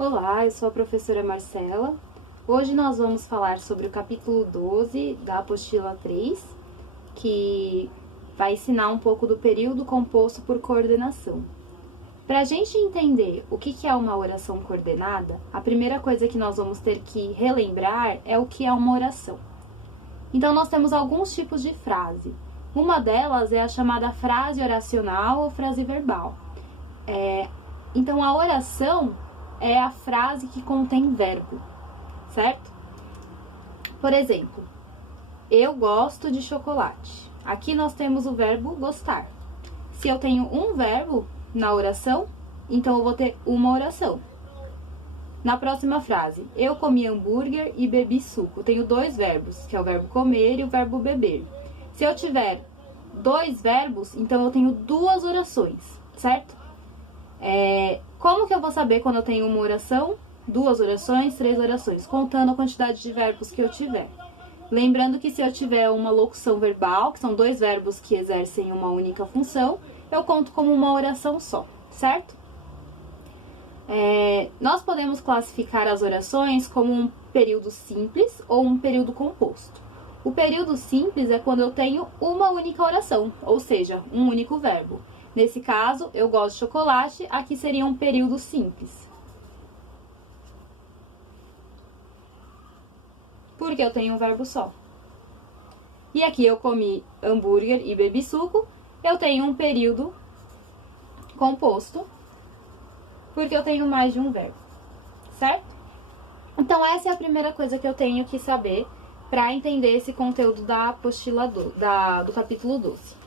Olá, eu sou a professora Marcela. Hoje nós vamos falar sobre o capítulo 12 da apostila 3, que vai ensinar um pouco do período composto por coordenação. Para a gente entender o que é uma oração coordenada, a primeira coisa que nós vamos ter que relembrar é o que é uma oração. Então nós temos alguns tipos de frase. Uma delas é a chamada frase oracional ou frase verbal. Então a oração é a frase que contém verbo, certo? Por exemplo, eu gosto de chocolate. Aqui nós temos o verbo gostar. Se eu tenho um verbo na oração, então eu vou ter uma oração. Na próxima frase, eu comi hambúrguer e bebi suco. Eu tenho dois verbos, que é o verbo comer e o verbo beber. Se eu tiver dois verbos, então eu tenho duas orações, certo? Como que eu vou saber quando eu tenho uma oração, duas orações, três orações? Contando a quantidade de verbos que eu tiver. Lembrando que se eu tiver uma locução verbal, que são dois verbos que exercem uma única função, eu conto como uma oração só, certo? Nós podemos classificar as orações como um período simples ou um período composto. O período simples é quando eu tenho uma única oração, ou seja, um único verbo. Nesse caso, eu gosto de chocolate, aqui seria um período simples. Porque eu tenho um verbo só. E aqui eu comi hambúrguer e bebi suco, eu tenho um período composto, porque eu tenho mais de um verbo, certo? Então essa é a primeira coisa que eu tenho que saber para entender esse conteúdo da apostila do capítulo 12.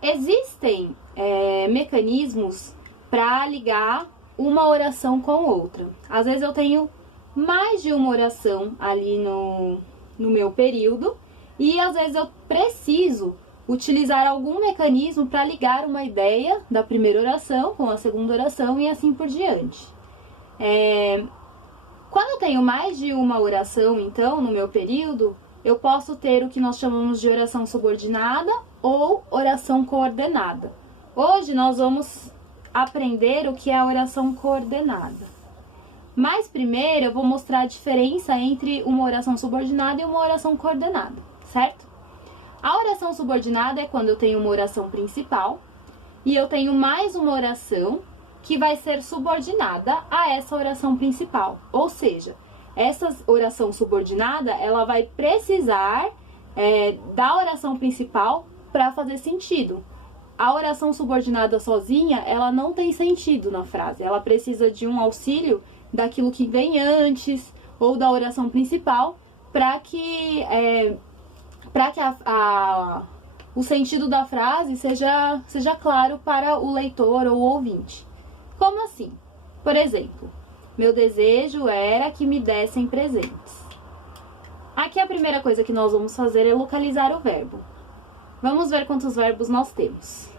Existem mecanismos para ligar uma oração com outra. Às vezes eu tenho mais de uma oração ali no meu período e às vezes eu preciso utilizar algum mecanismo para ligar uma ideia da primeira oração com a segunda oração e assim por diante. Quando eu tenho mais de uma oração, então, no meu período, eu posso ter o que nós chamamos de oração subordinada ou oração coordenada. Hoje nós vamos aprender o que é a oração coordenada. Mas primeiro eu vou mostrar a diferença entre uma oração subordinada e uma oração coordenada, certo? A oração subordinada é quando eu tenho uma oração principal e eu tenho mais uma oração que vai ser subordinada a essa oração principal. Ou seja, essa oração subordinada, ela vai precisar da oração principal para fazer sentido. A oração subordinada sozinha, ela não tem sentido na frase. Ela precisa de um auxílio daquilo que vem antes ou da oração principal para que o sentido da frase seja claro para o leitor ou ouvinte. Como assim? Por exemplo, meu desejo era que me dessem presentes. Aqui a primeira coisa que nós vamos fazer é localizar o verbo. Vamos ver quantos verbos nós temos.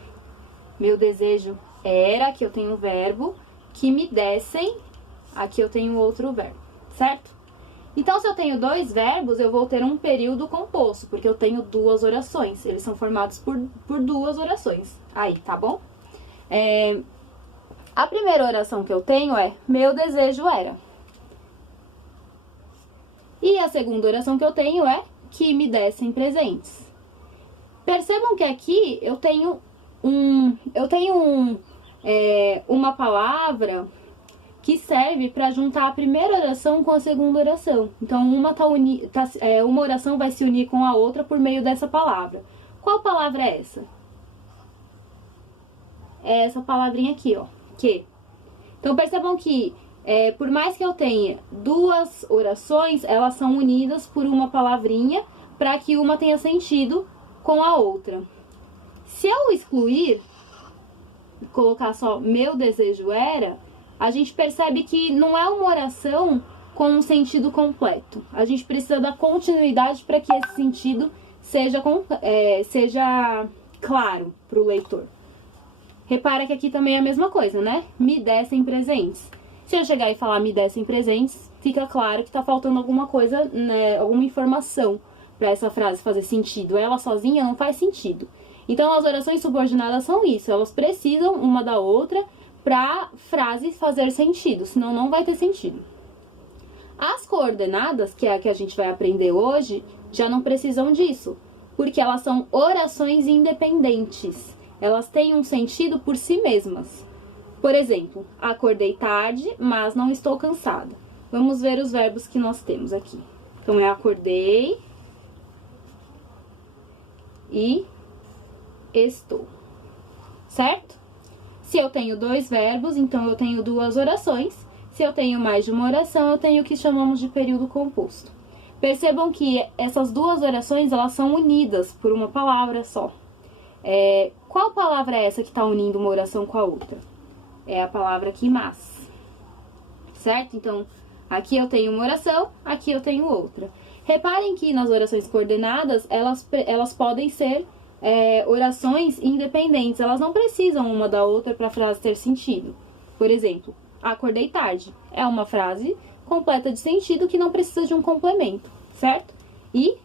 Meu desejo era, aqui eu tenho um verbo, que me dessem, aqui eu tenho outro verbo, certo? Então, se eu tenho dois verbos, eu vou ter um período composto, porque eu tenho duas orações. Eles são formados por duas orações. Aí, tá bom? A primeira oração que eu tenho é meu desejo era. E a segunda oração que eu tenho é que me dessem presentes. Percebam que aqui eu tenho uma palavra que serve para juntar a primeira oração com a segunda oração. Então, uma oração vai se unir com a outra por meio dessa palavra. Qual palavra é essa? É essa palavrinha aqui, ó, que. Então, percebam que, por mais que eu tenha duas orações, elas são unidas por uma palavrinha para que uma tenha sentido com a outra. Se eu excluir, colocar só meu desejo era, a gente percebe que não é uma oração com um sentido completo. A gente precisa da continuidade para que esse sentido seja claro para o leitor. Repara que aqui também é a mesma coisa, né? Me dessem presentes. Se eu chegar e falar me dessem presentes, fica claro que está faltando alguma coisa, né, alguma informação para essa frase fazer sentido. Ela sozinha não faz sentido. Então, as orações subordinadas são isso, elas precisam uma da outra para a frase fazer sentido, senão não vai ter sentido. As coordenadas, que é a que a gente vai aprender hoje, já não precisam disso, porque elas são orações independentes. Elas têm um sentido por si mesmas. Por exemplo, acordei tarde, mas não estou cansada. Vamos ver os verbos que nós temos aqui. Então, é acordei e estou. Certo? Se eu tenho dois verbos, então eu tenho duas orações. Se eu tenho mais de uma oração, eu tenho o que chamamos de período composto. Percebam que essas duas orações, elas são unidas por uma palavra só. Qual palavra é essa que está unindo uma oração com a outra? É a palavra quimas. Certo? Então, aqui eu tenho uma oração, aqui eu tenho outra. Reparem que nas orações coordenadas, elas podem ser orações independentes. Elas não precisam uma da outra para a frase ter sentido. Por exemplo, acordei tarde. É uma frase completa de sentido que não precisa de um complemento, certo? E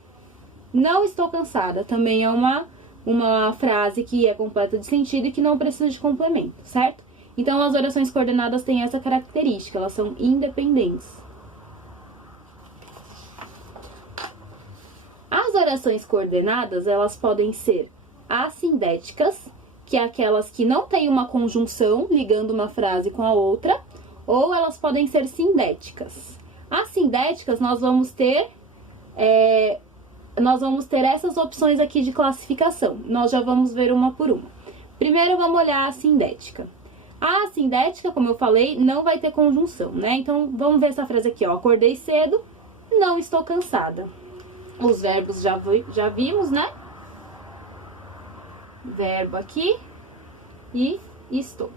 não estou cansada. Também é uma frase que é completa de sentido e que não precisa de complemento, certo? Então, as orações coordenadas têm essa característica, elas são independentes. As orações coordenadas, elas podem ser assindéticas, que é aquelas que não têm uma conjunção ligando uma frase com a outra, ou elas podem ser sindéticas. As sindéticas, nós vamos ter essas opções aqui de classificação. Nós já vamos ver uma por uma. Primeiro, vamos olhar a sindética. A sindética, como eu falei, não vai ter conjunção, né? Então, vamos ver essa frase aqui, ó. Acordei cedo, não estou cansada. Os verbos já vimos, né? Verbo aqui e estou.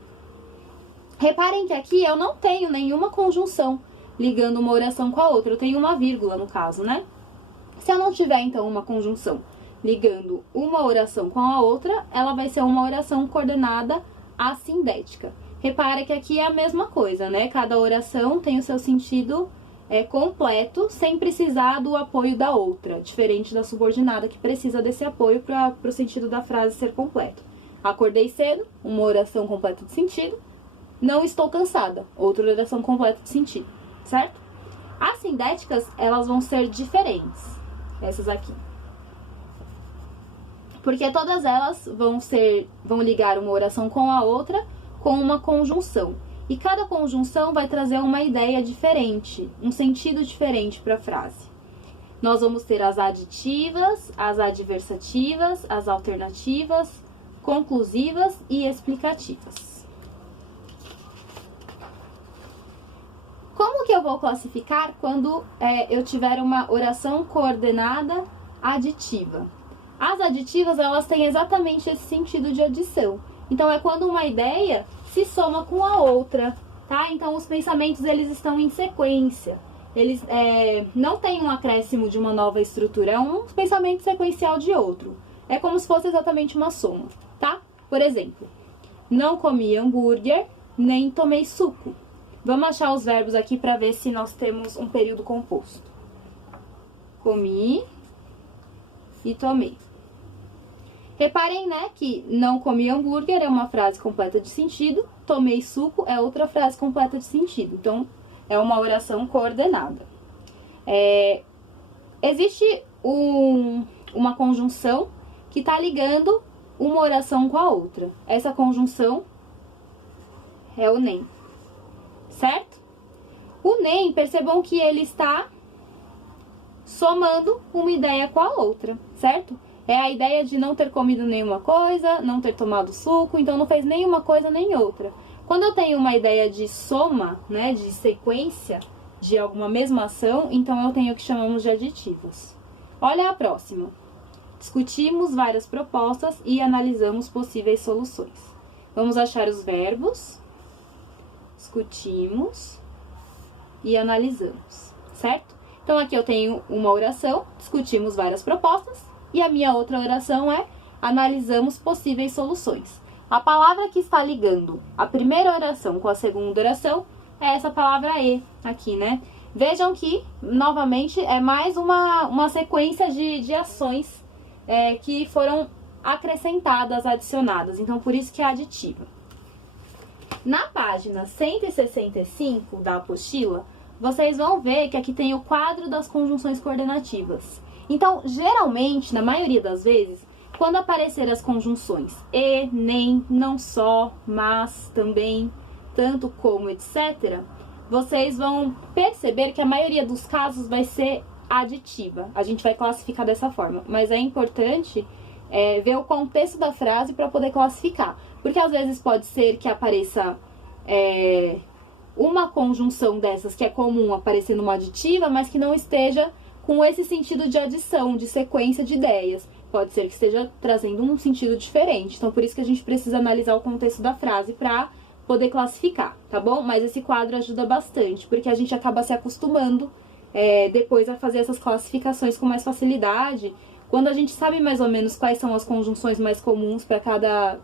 Reparem que aqui eu não tenho nenhuma conjunção ligando uma oração com a outra. Eu tenho uma vírgula, no caso, né? Se eu não tiver, então, uma conjunção ligando uma oração com a outra, ela vai ser uma oração coordenada assindética. Repara que aqui é a mesma coisa, né? Cada oração tem o seu sentido completo, sem precisar do apoio da outra, diferente da subordinada, que precisa desse apoio para o sentido da frase ser completo. Acordei cedo, uma oração completa de sentido. Não estou cansada, outra oração completa de sentido, certo? As sindéticas, elas vão ser diferentes, essas aqui. Porque todas elas vão ligar uma oração com a outra com uma conjunção. E cada conjunção vai trazer uma ideia diferente, um sentido diferente para a frase. Nós vamos ter as aditivas, as adversativas, as alternativas, conclusivas e explicativas. Como que eu vou classificar quando eu tiver uma oração coordenada aditiva? As aditivas, elas têm exatamente esse sentido de adição. Então, é quando uma ideia se soma com a outra, tá? Então, os pensamentos, eles estão em sequência. Eles não têm um acréscimo de uma nova estrutura, é um pensamento sequencial de outro. É como se fosse exatamente uma soma, tá? Por exemplo, não comi hambúrguer, nem tomei suco. Vamos achar os verbos aqui para ver se nós temos um período composto. Comi e tomei. Reparem, né, que não comi hambúrguer é uma frase completa de sentido, tomei suco é outra frase completa de sentido. Então, é uma oração coordenada. Existe uma conjunção que está ligando uma oração com a outra. Essa conjunção é o nem, certo? O nem, percebam que ele está somando uma ideia com a outra, certo? É a ideia de não ter comido nenhuma coisa, não ter tomado suco, então não fez nenhuma coisa nem outra. Quando eu tenho uma ideia de soma, né, de sequência de alguma mesma ação, então eu tenho o que chamamos de aditivos. Olha a próxima. Discutimos várias propostas e analisamos possíveis soluções. Vamos achar os verbos. Discutimos e analisamos, certo? Então, aqui eu tenho uma oração, discutimos várias propostas. E a minha outra oração é analisamos possíveis soluções. A palavra que está ligando a primeira oração com a segunda oração é essa palavra e aqui, né? Vejam que, novamente, é mais uma sequência de ações que foram acrescentadas, adicionadas. Então, por isso que é aditiva. Na página 165 da apostila, vocês vão ver que aqui tem o quadro das conjunções coordenativas. Então, geralmente, na maioria das vezes, quando aparecer as conjunções e, nem, não só, mas, também, tanto como, etc., vocês vão perceber que a maioria dos casos vai ser aditiva. A gente vai classificar dessa forma, mas é importante ver o contexto da frase para poder classificar. Porque às vezes pode ser que apareça uma conjunção dessas que é comum aparecer numa aditiva, mas que não esteja com esse sentido de adição, de sequência de ideias. Pode ser que esteja trazendo um sentido diferente. Então, por isso que a gente precisa analisar o contexto da frase para poder classificar, tá bom? Mas esse quadro ajuda bastante, porque a gente acaba se acostumando depois a fazer essas classificações com mais facilidade. Quando a gente sabe mais ou menos quais são as conjunções mais comuns para cada